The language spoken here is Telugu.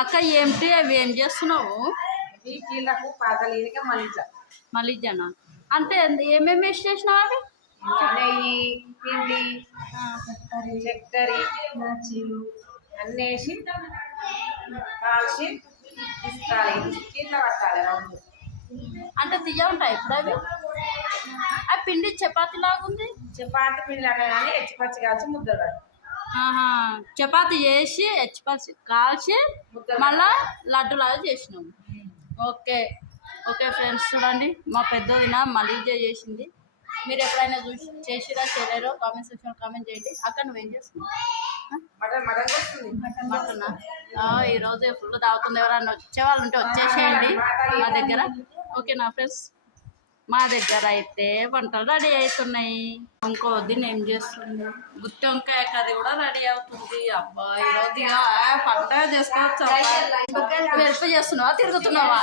అక్క ఏమిటి అవి ఏం చేస్తున్నావు? కీళ్ళకు పాతలీరిక మలిజనా అంటే ఏమేమి వేసి చేసినావు అవి? నెయ్యి, పిండి, చక్కెర, అన్నీ వేసి కాల్చి ఇస్తాలి. కీళ్ళ పట్టాలి రౌండ్. అంటే తీయ ఉంటాయి ఇప్పుడు అవి? ఆ పిండి చపాతి లాగుంది. చపాతి పిండి లాగా కానీ ఎచ్చిపచ్చి కాల్చి ముద్దలు. చపాతి చేసి ఎచ్చిపచ్చి కాల్చి మళ్ళా లడ్డు లాగా చేసినాము. ఓకే ఓకే ఫ్రెండ్స్, చూడండి మా పెద్దదిన మలీజ చేసింది. మీరు ఎప్పుడైనా చూసి చేసిరా చేయలేరో కామెంట్ సెక్షన్లో కామెంట్ చేయండి. అక్కడ నువ్వేం చేస్తున్నావు? మటనా? ఈరోజు ఫుల్ తాగుతుంది. ఎవరన్నా వచ్చేవాళ్ళు ఉంటే వచ్చేసేయండి మా దగ్గర. ఓకేనా ఫ్రెండ్స్? మా దగ్గర అయితే వంటలు రెడీ అవుతున్నాయి. ఇంకో వదిన ఏం చేస్తుంది? గుత్తి వంకాయ కర్రీ కూడా రెడీ అవుతుంది. అబ్బా ఈరోజు పంట చేసుకోవచ్చు. వెల్ప చేస్తున్నావా, తిరుగుతున్నావా?